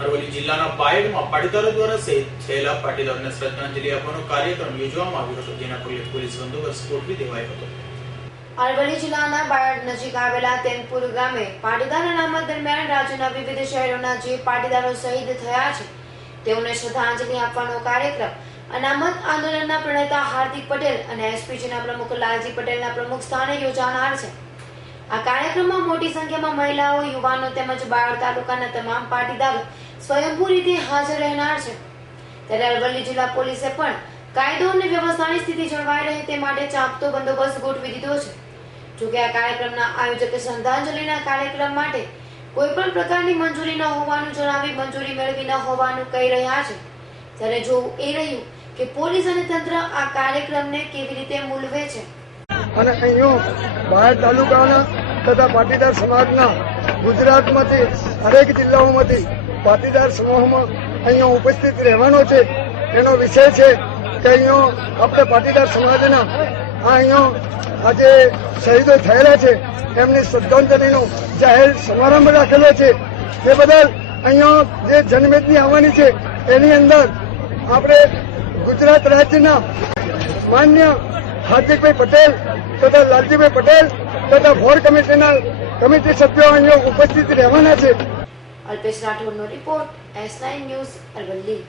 અરવલ્લી જિલ્લાના બાયડમાં પાટીદારો દ્વારા શહીદ થયેલા પાટીદારોને શ્રદ્ધાંજલિ આપવાનો કાર્યક્રમ યોજવામાં આવ્યો હતો, જેના પગલે પોલીસ બંદોબસ્ત ગોઠવી દેવાયો હતો। અરવલ્લી જિલ્લાના બાયડ નજીક આવેલા તેનપુર ગામે પાટીદાર અનામત દરમિયાન રાજ્યના વિવિધ શહેરોના જે પાટીદારો શહીદ થયા છે તેઓને શ્રદ્ધાંજલિ આપવાનો કાર્યક્રમ અનામત આંદોલનના પ્રણેતા હાર્દિક પટેલ અને એસપીજીના પ્રમુખ લાલજી પટેલના પ્રમુખ સ્થાને યોજાનાર છે। આ કાર્યક્રમમાં મોટી સંખ્યામાં મહિલાઓ, યુવાનો તેમજ બાયડ તાલુકાના તમામ પાટીદારો સ્વયંભૂ રીતે હાજર રહેનાર છે। ત્યારે અરવલ્લી જિલ્લા પોલીસે પણ કાયદો અને વ્યવસ્થાની સ્થિતિ જળવાઈ રહે તે માટે ચાંપતો બંદોબસ્ત ગોઠવી દીધો છે। જોકે આ કાર્યક્રમના આયોજક શ્રદ્ધાંજલિના કાર્યક્રમ માટે કોઈ પણ પ્રકારની મંજૂરી ન હોવાનું જણાવી મંજૂરી મેળવી ન હોવાનું કહી રહ્યા છે। ત્યારે જોવું એ રહ્યું કે પોલીસ અને તંત્ર આ કાર્યક્રમને કેવી રીતે મૂલવે છે। અને અહીંયા બાયડ તાલુકાના તથા પાટીદાર સમાજના ગુજરાતમાંથી દરેક જિલ્લાઓમાંથી પાટીદાર સમૂહમાં અહીંયા ઉપસ્થિત રહેવાનો છે। એનો વિષય છે કે અહીંયા આપણે પાટીદાર સમાજના અહીંયા આજે શહીદો થયેલા છે એમની શ્રદ્ધાંજલિનો જાહેર સમારંભ રાખેલો છે। તે બદલ અહીંયા જે જનમેદની આવવાની છે એની અંદર આપણે ગુજરાત રાજ્યના માન્ય હાર્દિકભાઈ પટેલ તથા લાલજીભાઈ પટેલ તથા બોર્ડ કમિટીના કમિટી સભ્યો અહીંયા ઉપસ્થિત રહેવાના છે। અલ્પેશ રાઠોડનો રિપોર્ટ, S9 ન્યૂઝ, અરવલ્લી।